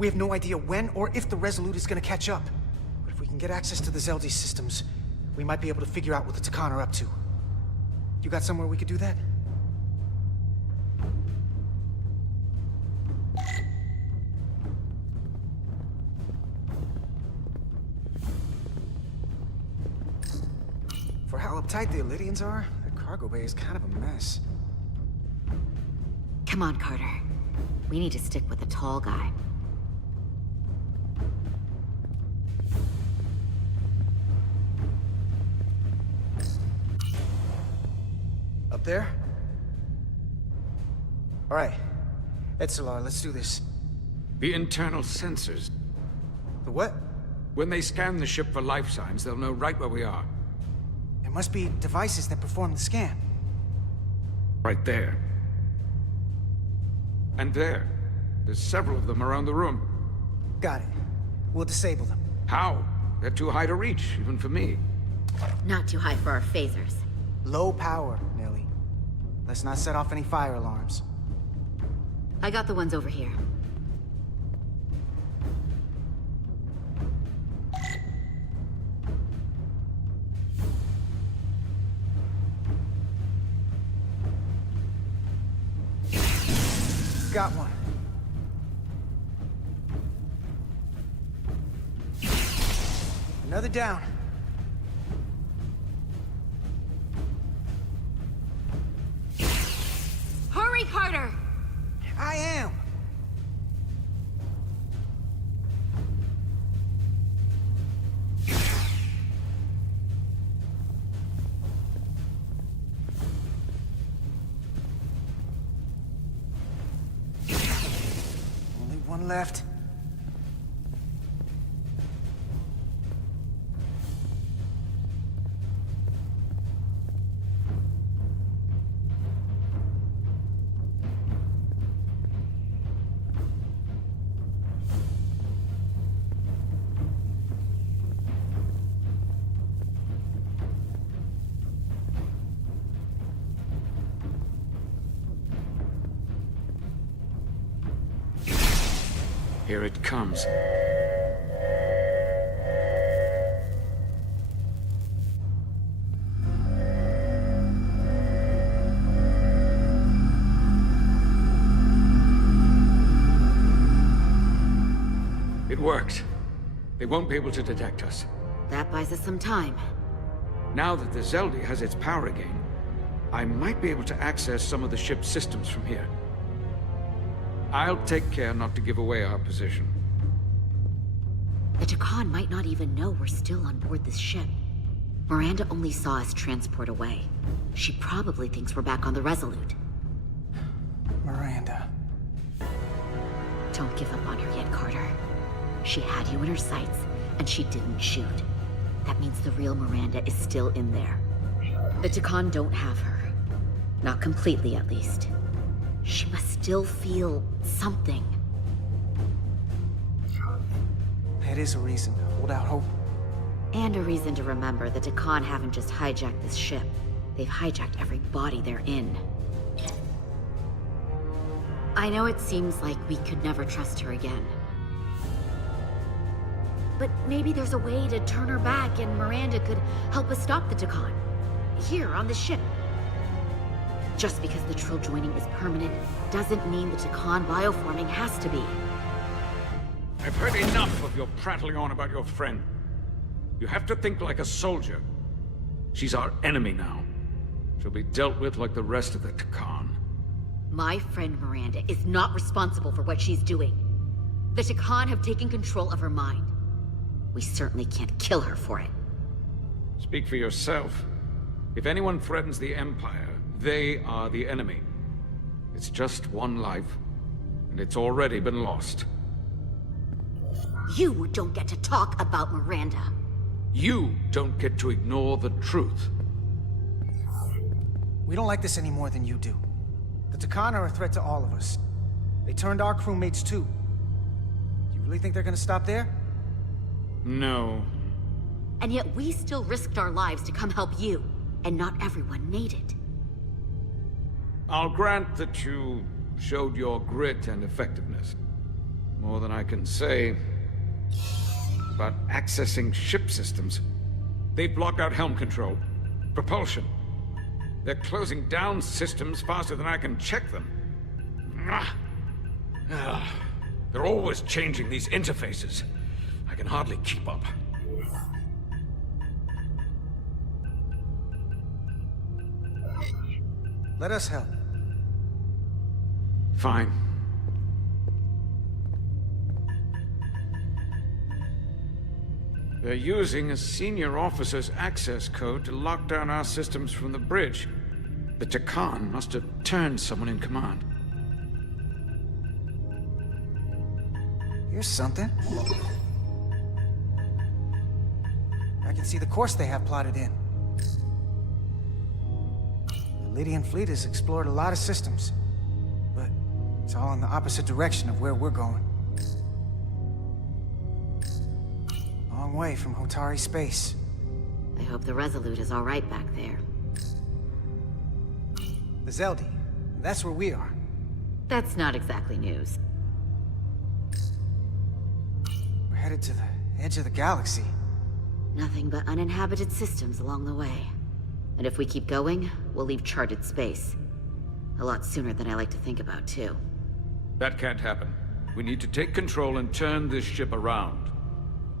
We have no idea when or if the Resolute is gonna catch up. But if we can get access to the Zeldi systems, we might be able to figure out what the Takan are up to. You got somewhere we could do that? For how uptight the Elydians are, their cargo bay is kind of a mess. Come on, Carter. We need to stick with the tall guy. Up there? All right. Etzelar, let's do this. The internal sensors. The what? When they scan the ship for life signs, they'll know right where we are. There must be devices that perform the scan. Right there. And there. There's several of them around the room. Got it. We'll disable them. How? They're too high to reach, even for me. Not too high for our phasers. Low power, Nelly. Let's not set off any fire alarms. I got the ones over here. Got one. Another down. Hurry, Carter! I am. Only one left. Here it comes. It worked. They won't be able to detect us. That buys us some time. Now that the Zeldi has its power again, I might be able to access some of the ship's systems from here. I'll take care not to give away our position. The Takan might not even know we're still on board this ship. Miranda only saw us transport away. She probably thinks we're back on the Resolute. Miranda. Don't give up on her yet, Carter. She had you in her sights, and she didn't shoot. That means the real Miranda is still in there. The Takan don't have her. Not completely, at least. She must still feel something. That is a reason to hold out hope. And a reason to remember the Takan haven't just hijacked this ship. They've hijacked every body they're in. I know it seems like we could never trust her again. But maybe there's a way to turn her back and Miranda could help us stop the Takan. Here, on the ship. Just because the Trill joining is permanent doesn't mean the Takan bioforming has to be. I've heard enough of your prattling on about your friend. You have to think like a soldier. She's our enemy now. She'll be dealt with like the rest of the Takan. My friend Miranda is not responsible for what she's doing. The Takan have taken control of her mind. We certainly can't kill her for it. Speak for yourself. If anyone threatens the Empire, they are the enemy. It's just one life, and it's already been lost. You don't get to talk about Miranda. You don't get to ignore the truth. We don't like this any more than you do. The Takan are a threat to all of us. They turned our crewmates too. Do you really think they're gonna stop there? No. And yet we still risked our lives to come help you, and not everyone made it. I'll grant that you showed your grit and effectiveness. More than I can say about accessing ship systems. They've blocked out helm control, propulsion. They're closing down systems faster than I can check them. They're always changing these interfaces. I can hardly keep up. Let us help. Fine. They're using a senior officer's access code to lock down our systems from the bridge. The Takan must have turned someone in command. Here's something. I can see the course they have plotted in. The Lydian fleet has explored a lot of systems, but it's all in the opposite direction of where we're going. Long way from Hotari space. I hope the Resolute is all right back there. The Zeldi. That's where we are. That's not exactly news. We're headed to the edge of the galaxy. Nothing but uninhabited systems along the way. And if we keep going, we'll leave charted space. A lot sooner than I like to think about, too. That can't happen. We need to take control and turn this ship around.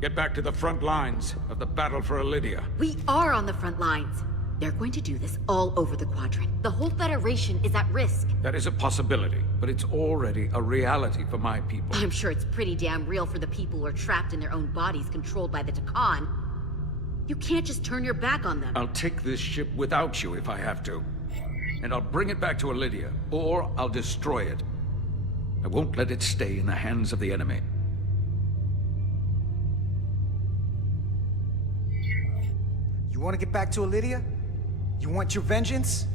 Get back to the front lines of the battle for Elydia. We are on the front lines. They're going to do this all over the Quadrant. The whole Federation is at risk. That is a possibility, but it's already a reality for my people. I'm sure it's pretty damn real for the people who are trapped in their own bodies controlled by the Takan. You can't just turn your back on them. I'll take this ship without you if I have to. And I'll bring it back to Elydia, or I'll destroy it. I won't let it stay in the hands of the enemy. You want to get back to Elydia? You want your vengeance?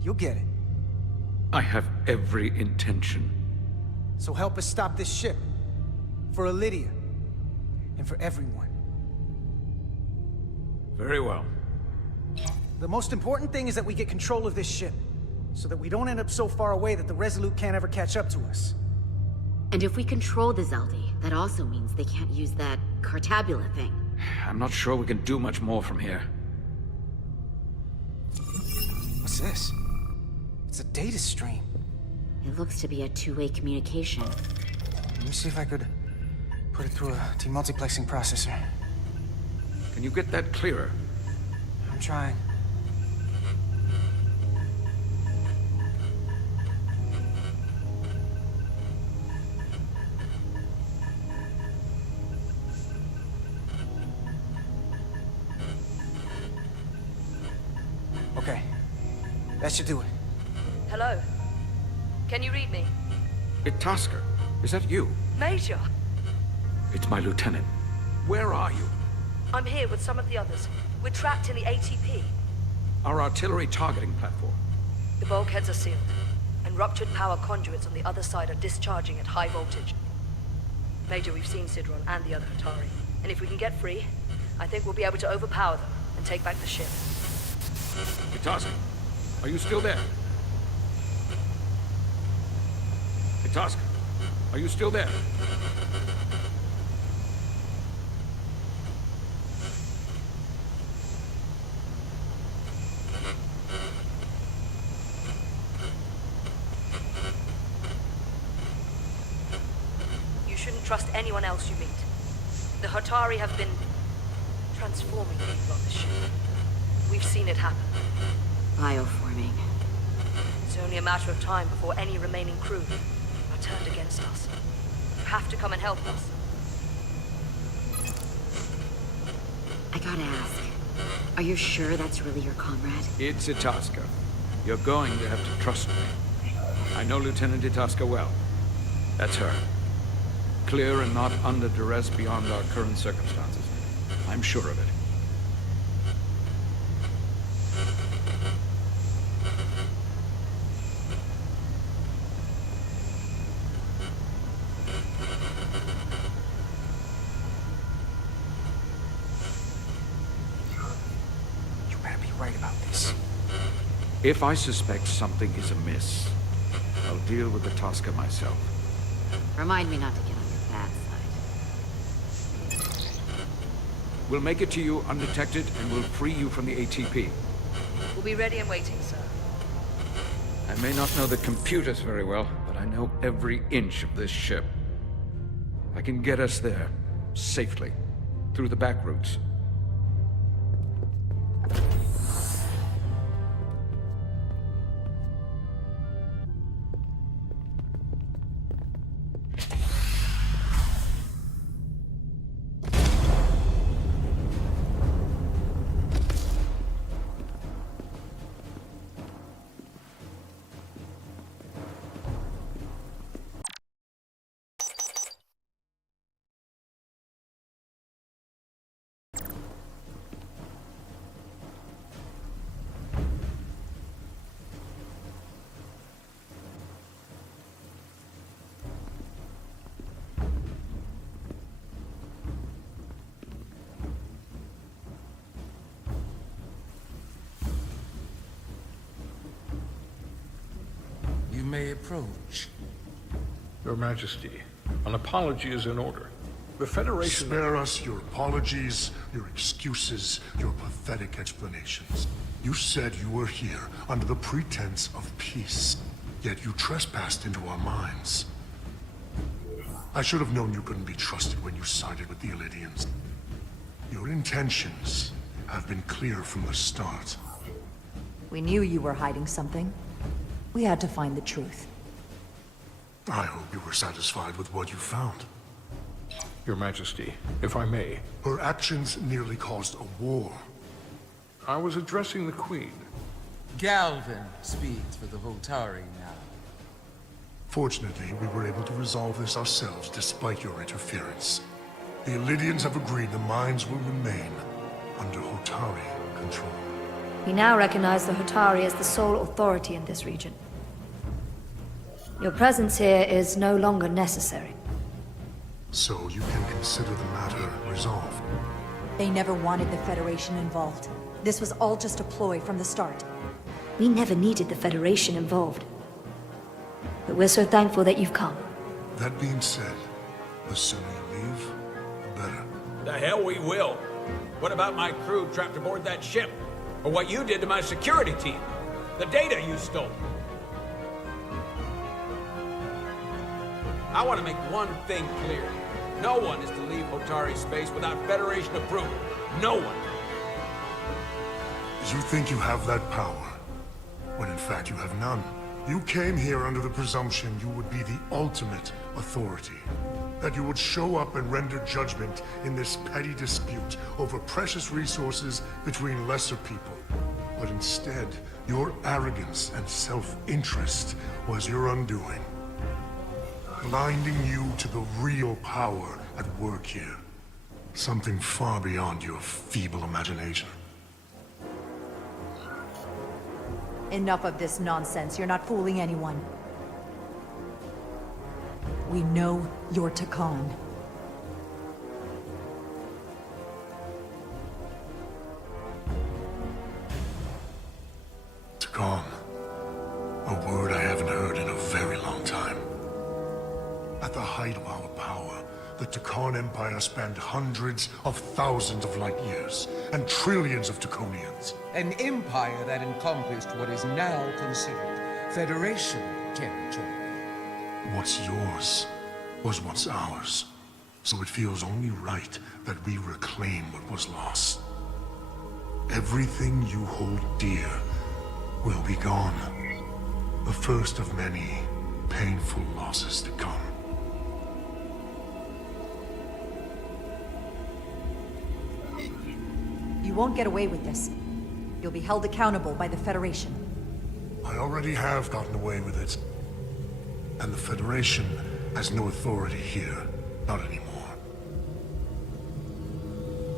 You'll get it. I have every intention. So help us stop this ship. For Elydia. And for everyone. Very well. The most important thing is that we get control of this ship. So that we don't end up so far away that the Resolute can't ever catch up to us. And if we control the Zeldi, that also means they can't use that Cartabula thing. I'm not sure we can do much more from here. What's this? It's a data stream. It looks to be a two-way communication. Let me see if I could put it through a demultiplexing processor. Can you get that clearer? I'm trying. Okay. That should do it. Hello? Can you read me? Itasca, is that you? Major! It's my lieutenant. Where are you? I'm here with some of the others. We're trapped in the ATP. Our artillery targeting platform. The bulkheads are sealed, and ruptured power conduits on the other side are discharging at high voltage. Major, we've seen Sidron and the other Hatari, and if we can get free, I think we'll be able to overpower them and take back the ship. Itasca, are you still there? Itasca, are you still there? You shouldn't trust anyone else you meet. The Hatari have been transforming people on the ship. We've seen it happen. Bioforming. It's only a matter of time before any remaining crew are turned against us. You have to come and help us. I gotta ask, are you sure that's really your comrade? It's Itasca. You're going to have to trust me. I know Lieutenant Itasca well. That's her. Clear and not under duress beyond our current circumstances. I'm sure of it. You better be right about this. If I suspect something is amiss, I'll deal with Itasca myself. Remind me not to get on We'll make it to you undetected, and we'll free you from the ATP. We'll be ready and waiting, sir. I may not know the computers very well, but I know every inch of this ship. I can get us there, safely, through the back routes. You may approach. Your Majesty, an apology is in order. The Federation... Spare us your apologies, your excuses, your pathetic explanations. You said you were here under the pretense of peace, yet you trespassed into our minds. I should have known you couldn't be trusted when you sided with the Illidians. Your intentions have been clear from the start. We knew you were hiding something. We had to find the truth. I hope you were satisfied with what you found. Your Majesty, if I may. Her actions nearly caused a war. I was addressing the Queen. Galvin speaks for the Hotari now. Fortunately, we were able to resolve this ourselves despite your interference. The Illidians have agreed the mines will remain under Hotari control. We now recognize the Hotari as the sole authority in this region. Your presence here is no longer necessary. So you can consider the matter resolved. They never wanted the Federation involved. This was all just a ploy from the start. We never needed the Federation involved. But we're so thankful that you've come. That being said, the sooner you leave, the better. The hell we will. What about my crew trapped aboard that ship? Or what you did to my security team? The data you stole? I want to make one thing clear. No one is to leave Hotari space without Federation approval. No one. You think you have that power, when in fact you have none. You came here under the presumption you would be the ultimate authority. That you would show up and render judgment in this petty dispute over precious resources between lesser people. But instead, your arrogance and self-interest was your undoing. Blinding you to the real power at work here. Something far beyond your feeble imagination. Enough of this nonsense. You're not fooling anyone. We know you're Takan. Takan. A word I haven't heard in a very long time. At the height of our power, the Takan Empire spanned hundreds of thousands of light years, and trillions of Taconians. An empire that encompassed what is now considered Federation territory. What's yours was what's ours. So it feels only right that we reclaim what was lost. Everything you hold dear will be gone. The first of many painful losses to come. You won't get away with this. You'll be held accountable by the Federation. I already have gotten away with it. And the Federation has no authority here. Not anymore.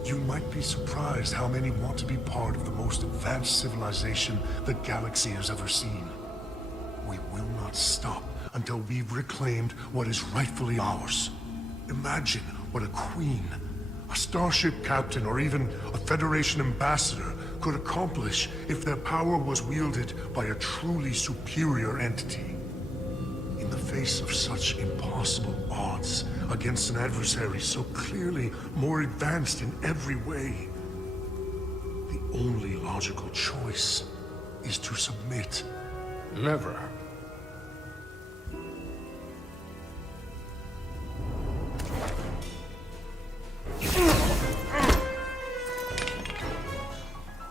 You might be surprised how many want to be part of the most advanced civilization the galaxy has ever seen. We will not stop until we've reclaimed what is rightfully ours. Imagine what a queen, a starship captain, or even a Federation ambassador could accomplish if their power was wielded by a truly superior entity. In the face of such impossible odds, against an adversary so clearly more advanced in every way. The only logical choice is to submit. Never.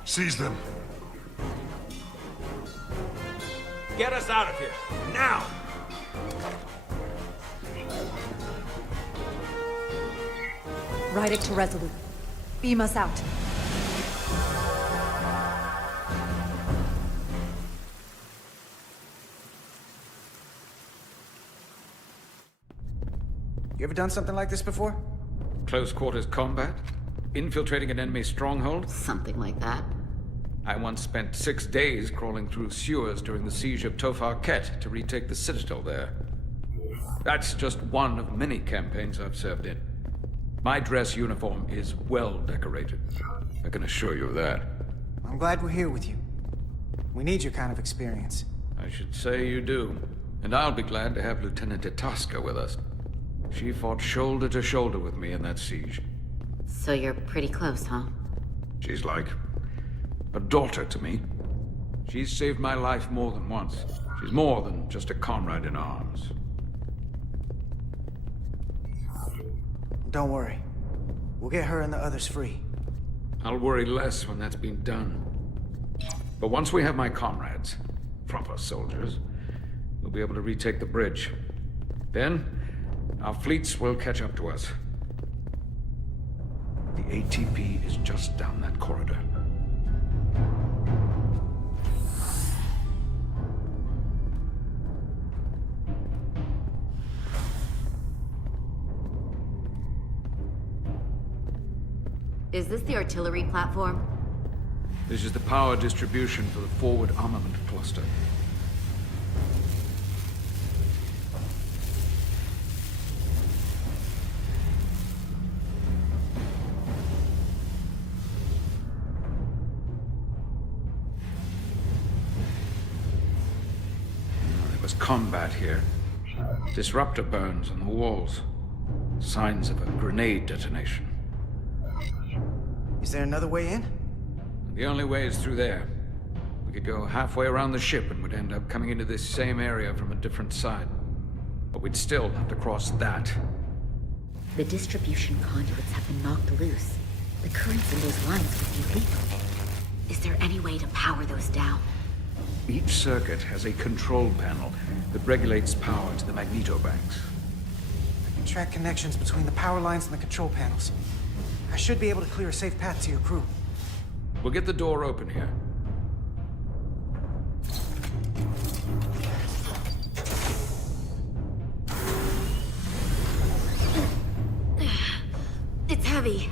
Seize them. Get us out of here, now! Ride it to Resolute. Beam us out. You ever done something like this before? Close quarters combat? Infiltrating an enemy stronghold? Something like that. I once spent 6 days crawling through sewers during the siege of Tofar Ket to retake the citadel there. That's just one of many campaigns I've served in. My dress uniform is well decorated. I can assure you of that. I'm glad we're here with you. We need your kind of experience. I should say you do. And I'll be glad to have Lieutenant Itasca with us. She fought shoulder to shoulder with me in that siege. So you're pretty close, huh? She's like a daughter to me. She's saved my life more than once. She's more than just a comrade in arms. Don't worry. We'll get her and the others free. I'll worry less when that's been done. But once we have my comrades, proper soldiers, we'll be able to retake the bridge. Then, our fleets will catch up to us. The ATP is just down that corridor. Is this the artillery platform? This is the power distribution for the forward armament cluster. There was combat here. Disruptor burns on the walls. Signs of a grenade detonation. Is there another way in? The only way is through there. We could go halfway around the ship and would end up coming into this same area from a different side. But we'd still have to cross that. The distribution conduits have been knocked loose. The currents in those lines would be lethal. Is there any way to power those down? Each circuit has a control panel that regulates power to the magnetobanks. I can track connections between the power lines and the control panels. I should be able to clear a safe path to your crew. We'll get the door open here. It's heavy.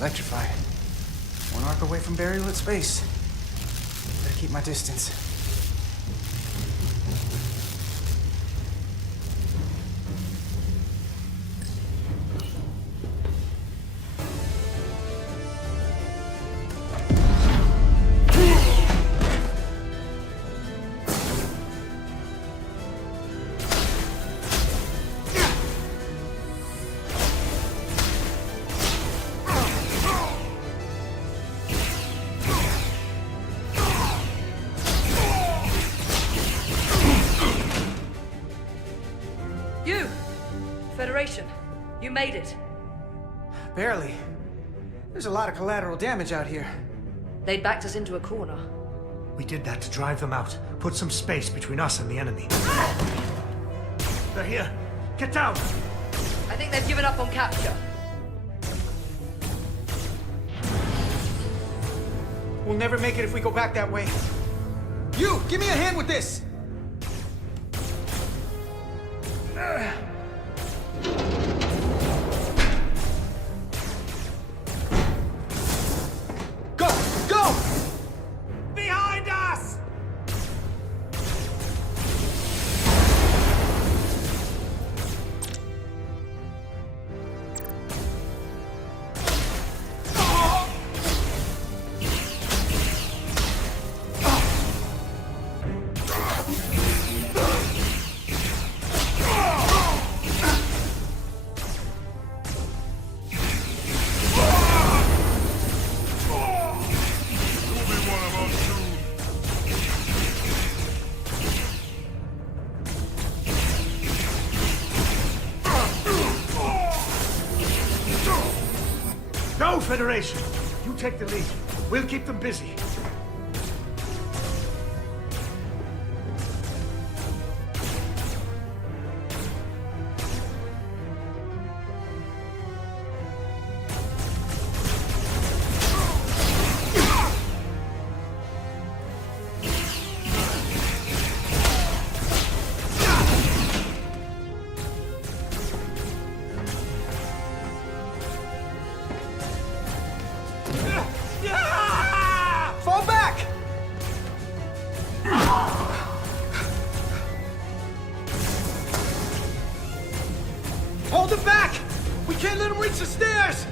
Electrified. One arc away from burial at space. Better keep my distance. Federation, you made it. Barely. There's a lot of collateral damage out here. They'd backed us into a corner. We did that to drive them out. Put some space between us and the enemy. They're here. Get down! I think they've given up on capture. We'll never make it if we go back that way. You, give me a hand with this! Go! Go! Behind us! Go, Federation! You take the lead. We'll keep them busy. Fall back! Hold him back! We can't let him reach the stairs!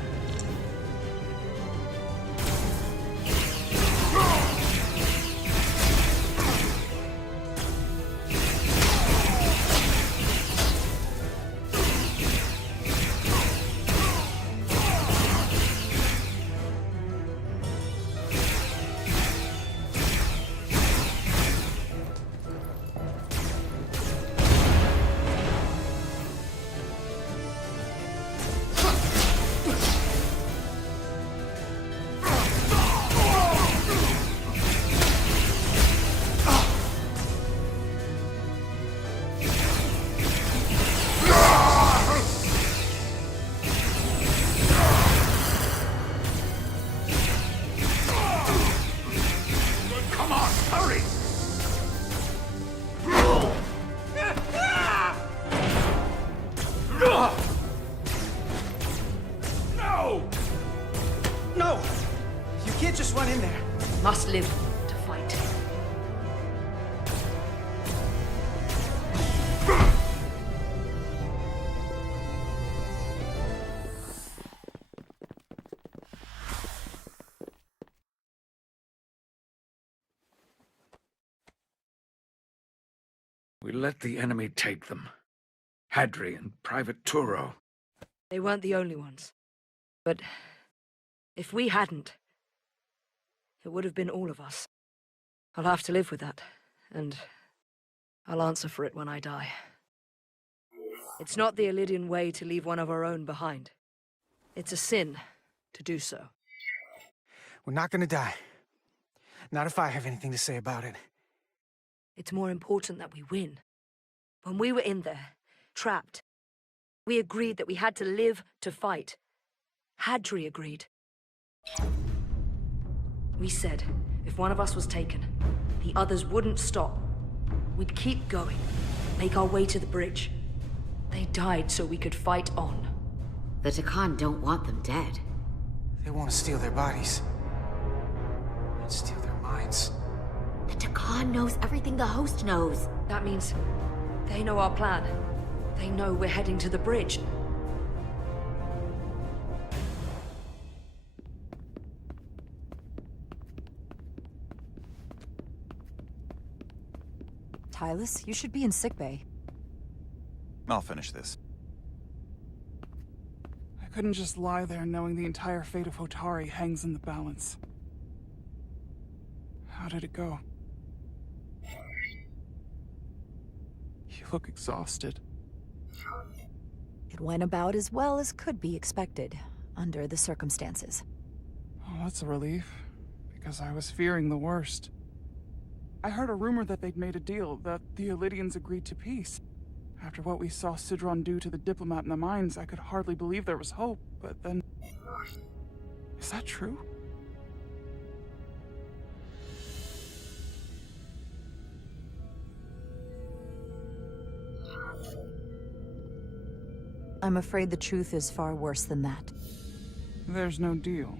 Come on, hurry! No! No! You can't just run in there. Must live to fight. We let the enemy take them. Hadri and Private Turo. They weren't the only ones. But if we hadn't, it would have been all of us. I'll have to live with that, and I'll answer for it when I die. It's not the Illidian way to leave one of our own behind. It's a sin to do so. We're not gonna die. Not if I have anything to say about it. It's more important that we win. When we were in there, trapped, we agreed that we had to live to fight. Hadri agreed. We said, if one of us was taken, the others wouldn't stop. We'd keep going, make our way to the bridge. They died so we could fight on. The Takan don't want them dead. They want to steal their bodies. And steal their minds. The Takan knows everything the host knows. That means they know our plan. They know we're heading to the bridge. Tylus, you should be in sickbay. I'll finish this. I couldn't just lie there knowing the entire fate of Hotari hangs in the balance. How did it go? You look exhausted. It went about as well as could be expected, under the circumstances. Oh, that's a relief, because I was fearing the worst. I heard a rumor that they'd made a deal, that the Elidians agreed to peace. After what we saw Sidron do to the diplomat in the mines, I could hardly believe there was hope, but then... Is that true? I'm afraid the truth is far worse than that. There's no deal.